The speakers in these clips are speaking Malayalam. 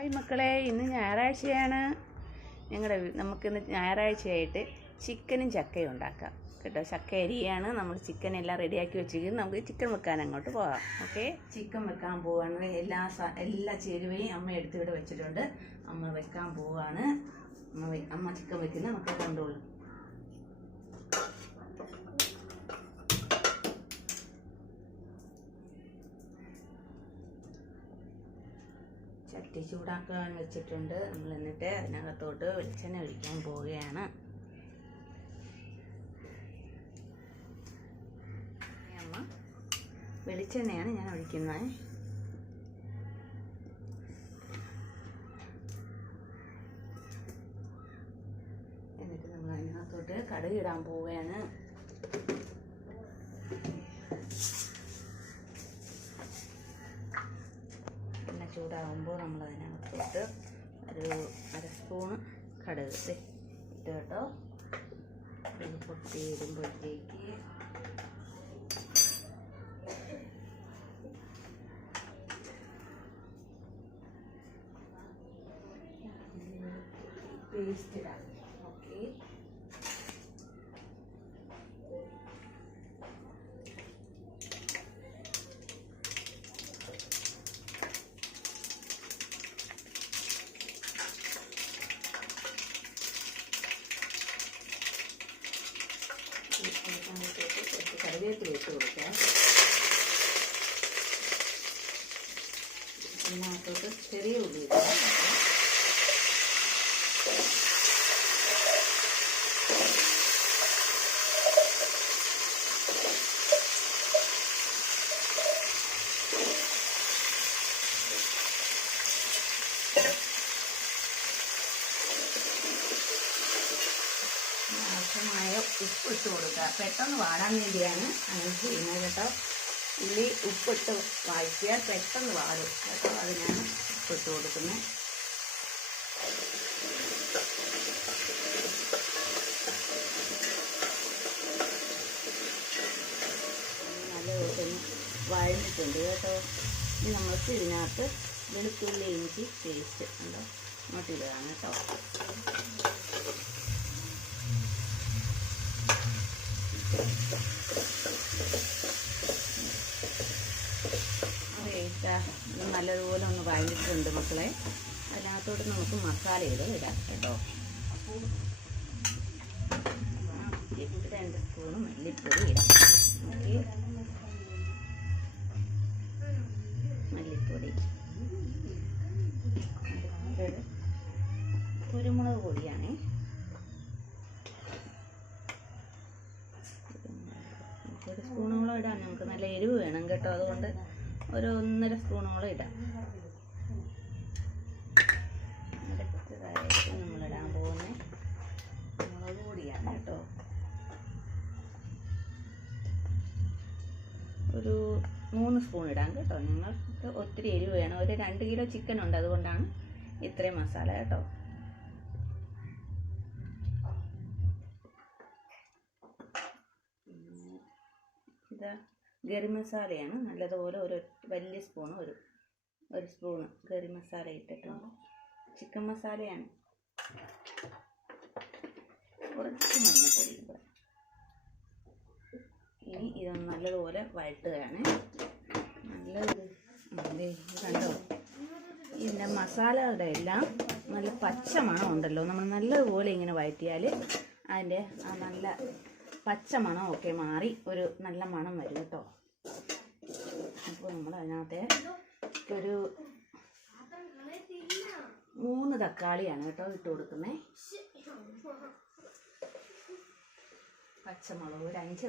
ഹായ് മക്കളെ ഇന്ന് ഞായറാഴ്ചയാണ്. ഞങ്ങളുടെ നമുക്കിന്ന് ഞായറാഴ്ചയായിട്ട് ചിക്കനും ചക്കയും ഉണ്ടാക്കാം. കേട്ടോ ചക്ക അരിയാണ്. നമ്മൾ ചിക്കൻ എല്ലാം റെഡിയാക്കി വെച്ചിരിക്കുന്നത് നമുക്ക് ചിക്കൻ വെക്കാൻ അങ്ങോട്ട് പോകാം. ഓക്കെ? ചിക്കൻ വെക്കാൻ പോവാണ്. എല്ലാ എല്ലാ ചേരുവയും അമ്മ എടുത്തു ഇവിടെ വെച്ചിട്ടുണ്ട്. അമ്മ വെക്കാൻ പോവാണ്. അമ്മ അമ്മ ചിക്കൻ വെക്കുന്ന നമുക്ക് കണ്ടോളൂ. ചട്ടി ചൂടാക്കാൻ വെച്ചിട്ടുണ്ട്. നമ്മൾ എന്നിട്ട് അതിനകത്തോട്ട് വെളിച്ചെണ്ണ ഒഴിക്കാൻ പോവുകയാണ്. അമ്മ വെളിച്ചെണ്ണയാണ് ഞാൻ ഒഴിക്കുന്നത്. എന്നിട്ട് നമ്മൾ അതിനകത്തോട്ട് കടുക് ഇടാൻ പോവുകയാണ്. ചൂടാകുമ്പോൾ നമ്മൾ അതിനകത്തോട്ട് ഒരു അര സ്പൂണ് കടുക്. ഇട്ട് കേട്ടോ. ഇത് പൊട്ടി വരുമ്പോഴത്തേക്ക് പേസ്റ്റ് ഇടാം ഓക്കെ കുറച്ച് കറിവേപ്പില ഇട്ട് കൊടുക്കാം ഇതിനകത്തോട്ട് ചെറിയ ഉള്ളി ആവശ്യമായ ഉപ്പ് ഇട്ട് കൊടുക്കുക. പെട്ടെന്ന് വാടാൻ വേണ്ടിയാണ് അങ്ങനെ ചെയ്യുന്നത് കേട്ടോ. ഉള്ളി ഉപ്പിട്ട് വഴറ്റിയാൽ പെട്ടെന്ന് വാടും. കേട്ടോ അതിനാണ് ഉപ്പിട്ട് കൊടുക്കുന്നത്. നല്ല വഴഞ്ഞിട്ടുണ്ട് കേട്ടോ. ഇനി നമുക്ക് ഇതിനകത്ത് വെളുത്തുള്ളി ഇഞ്ചി പേസ്റ്റ് ഉണ്ടോ? അങ്ങോട്ട് കേട്ടോ. അതെ നല്ലതുപോലെ ഒന്ന് വഴഞ്ഞിട്ടുണ്ട് മക്കളെ. അതിനകത്തോട്ട് നമുക്ക് മസാല ചെയ്ത് ഇടാം കേട്ടോ. രണ്ട് സ്പൂണ് മല്ലിപ്പൊടി ഇടാം. മല്ലിപ്പൊടി. കുരുമുളക് പൊടിയാണേ ഒരു സ്പൂണോളം ഇടാം നമുക്ക് നല്ല എരിവ് വേണം കേട്ടോ അതുകൊണ്ട് ഒരു ഒന്നര സ്പൂണോളം ഇടാം. നമ്മളിടാൻ പോകുന്നത് മുളക് പൊടിയാണ് കേട്ടോ. ഒരു മൂന്ന് സ്പൂൺ ഇടാം കേട്ടോ. നിങ്ങൾക്ക് ഒത്തിരി എരിവ് വേണം. ഒരു രണ്ട് കിലോ ചിക്കൻ ഉണ്ട്. അതുകൊണ്ടാണ് ഇത്രയും മസാല കേട്ടോ. ഇതാ. ഗരി മസാലയാണ്. നല്ലതുപോലെ ഒരു വലിയ സ്പൂൺ ഒരു ഒരു സ്പൂണ് ഗരി മസാല ഇട്ടിട്ടുണ്ട്. ചിക്കൻ മസാലയാണ്. കുറച്ച് മഞ്ഞപ്പൊടി കൂടെ. ഇനി ഇതൊന്ന് നല്ലതുപോലെ വഴട്ടുകയാണ് നല്ല അതെ കണ്ടോ? ഇതിന്റെ മസാലയുടെ എല്ലാം നല്ല പച്ച മണം ഉണ്ടല്ലോ നമ്മൾ നല്ലതുപോലെ ഇങ്ങനെ വഴറ്റിയാൽ അതിന്റെ ആ നല്ല പച്ച മണം ഒക്കെ മാറി ഒരു നല്ല മണം വരും കേട്ടോ. അപ്പോൾ നമ്മൾ അതിനകത്തെ ഒരു മൂന്ന് തക്കാളിയാണ് കേട്ടോ ഇട്ട് കൊടുക്കുന്നത് പച്ചമുളക് ഒരു അഞ്ച്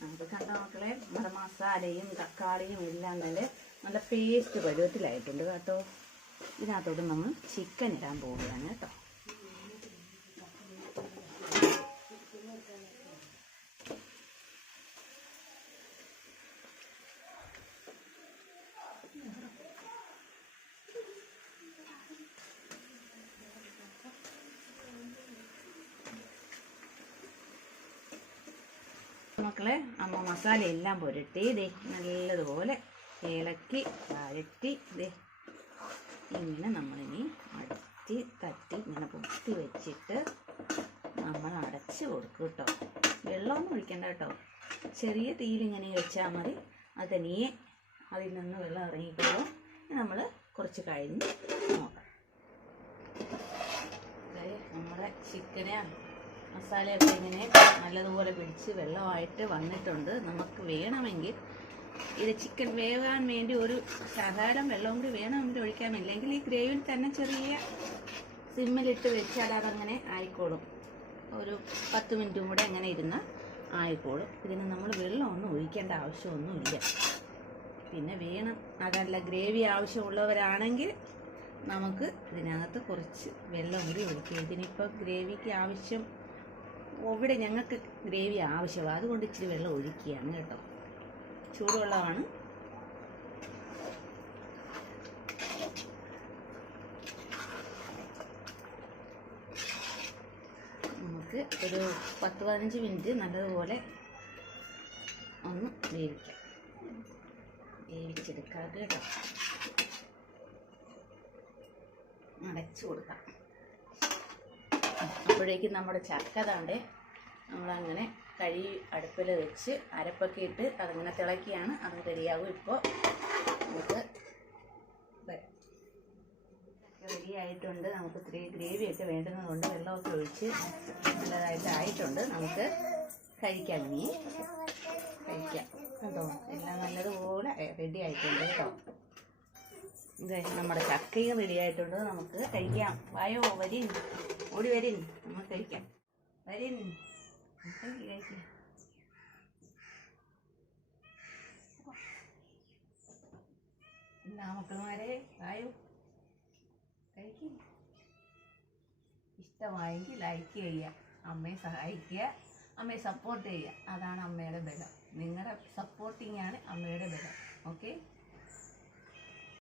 നമുക്ക് കണ്ട മക്കളെ? നമ്മുടെ മസാലയും തക്കാളിയും എല്ലാം തന്നെ നല്ല പേസ്റ്റ് പരുവത്തിലായിട്ടുണ്ട് കേട്ടോ. ഇതിനകത്തോട് നമ്മൾ ചിക്കൻ ഇടാൻ പോവുകയാണ് കേട്ടോ. മക്കളെ അമ്മ മസാല എല്ലാം പുരട്ടി. ദേ നല്ലതുപോലെ ഏലക്കി വരട്ടി ദേ ഇങ്ങനെ നമ്മളിനി അടത്തി തട്ടി ഇങ്ങനെ പൊത്തി വെച്ചിട്ട് നമ്മൾ അടച്ച് കൊടുക്കും കേട്ടോ. വെള്ളമൊന്നും ഒഴിക്കണ്ട കേട്ടോ. ചെറിയ തീയിലിങ്ങനെ വെച്ചാൽ മതി. അത് അതിൽ നിന്ന് വെള്ളം ഇറങ്ങിക്കോളും. നമ്മൾ കുറച്ച് കഴിഞ്ഞ് നോക്കാം. നമ്മുടെ ചിക്കനെ മസാലയൊക്കെ ഇങ്ങനെ നല്ലതുപോലെ പിടിച്ച് വെള്ളമായിട്ട് വന്നിട്ടുണ്ട്. നമുക്ക് വേണമെങ്കിൽ ഇത് ചിക്കൻ വേവാൻ വേണ്ടി ഒരു സാധാരണ വെള്ളം കൂടി വേണം വേണമെങ്കിൽ ഒഴിക്കാൻ. ഇല്ലെങ്കിൽ ഈ ഗ്രേവിയിൽ തന്നെ ചെറിയ സിമ്മിലിട്ട് വെച്ചാൽ അതങ്ങനെ ആയിക്കോളും. ഒരു പത്ത് മിനിറ്റും കൂടെ അങ്ങനെ ഇരുന്ന് ആയിക്കോളും. ഇതിന് നമ്മൾ വെള്ളമൊന്നും ഒഴിക്കേണ്ട ആവശ്യമൊന്നുമില്ല. പിന്നെ വേണം. അതല്ല ഗ്രേവി ആവശ്യമുള്ളവരാണെങ്കിൽ നമുക്ക് ഇതിനകത്ത് കുറച്ച് വെള്ളം കൂടി ഒഴിക്കുക. ഇതിനിപ്പോൾ ഗ്രേവിക്ക് ആവശ്യം ഇവിടെ ഞങ്ങൾക്ക് ഗ്രേവി ആവശ്യമാണ് അതുകൊണ്ട് ഇച്ചിരി വെള്ളം ഒഴിക്കുകയാണ് കേട്ടോ. ചൂടുവെള്ളമാണ്. നമുക്ക് ഒരു പത്ത് പതിനഞ്ച് മിനിറ്റ് നല്ലതുപോലെ ഒന്ന് വേവിക്കാം. വേവിച്ചെടുക്കാം കേട്ടോ. അടച്ചു കൊടുക്കാം. അപ്പോഴേക്കും നമ്മുടെ ചക്ക താണ്ടേ നമ്മളങ്ങനെ കഴി അടുപ്പിൽ വെച്ച് അരപ്പൊക്കെ ഇട്ട് അതങ്ങനെ തിളക്കിയാണ് അത് റെഡിയാകും ഇപ്പോൾ. നമുക്ക് റെഡി ആയിട്ടുണ്ട്. നമുക്ക് ഇത്തിരി ഗ്രേവിയൊക്കെ വേണ്ടുന്നതുകൊണ്ട് വെള്ളമൊക്കെ ഒഴിച്ച് നല്ലതായിട്ട് ആയിട്ടുണ്ട്. നമുക്ക് കഴിക്കാം ഇനി. കഴിക്കാം. കേട്ടോ എല്ലാം നല്ലതുപോലെ റെഡി ആയിട്ടുണ്ട് കേട്ടോ. ഇതേ നമ്മുടെ ചക്കയും റെഡി ആയിട്ടുണ്ട്. നമുക്ക് കഴിക്കാം. വായോ വരിൻ. ഓടി വരിൻ. നമുക്ക് കഴിക്കാം. വരിൻ. എന്നാ മക്കളുമാരെ ആയോ? കഴിക്കും. ഇഷ്ടമായെങ്കിൽ ലൈക്ക് ചെയ്യുക അമ്മയെ സഹായിക്കുക അമ്മയെ സപ്പോർട്ട് ചെയ്യുക. അതാണ് അമ്മയുടെ ബലം. നിങ്ങളുടെ സപ്പോർട്ടിങ് ആണ് അമ്മയുടെ ബലം. ഓക്കെ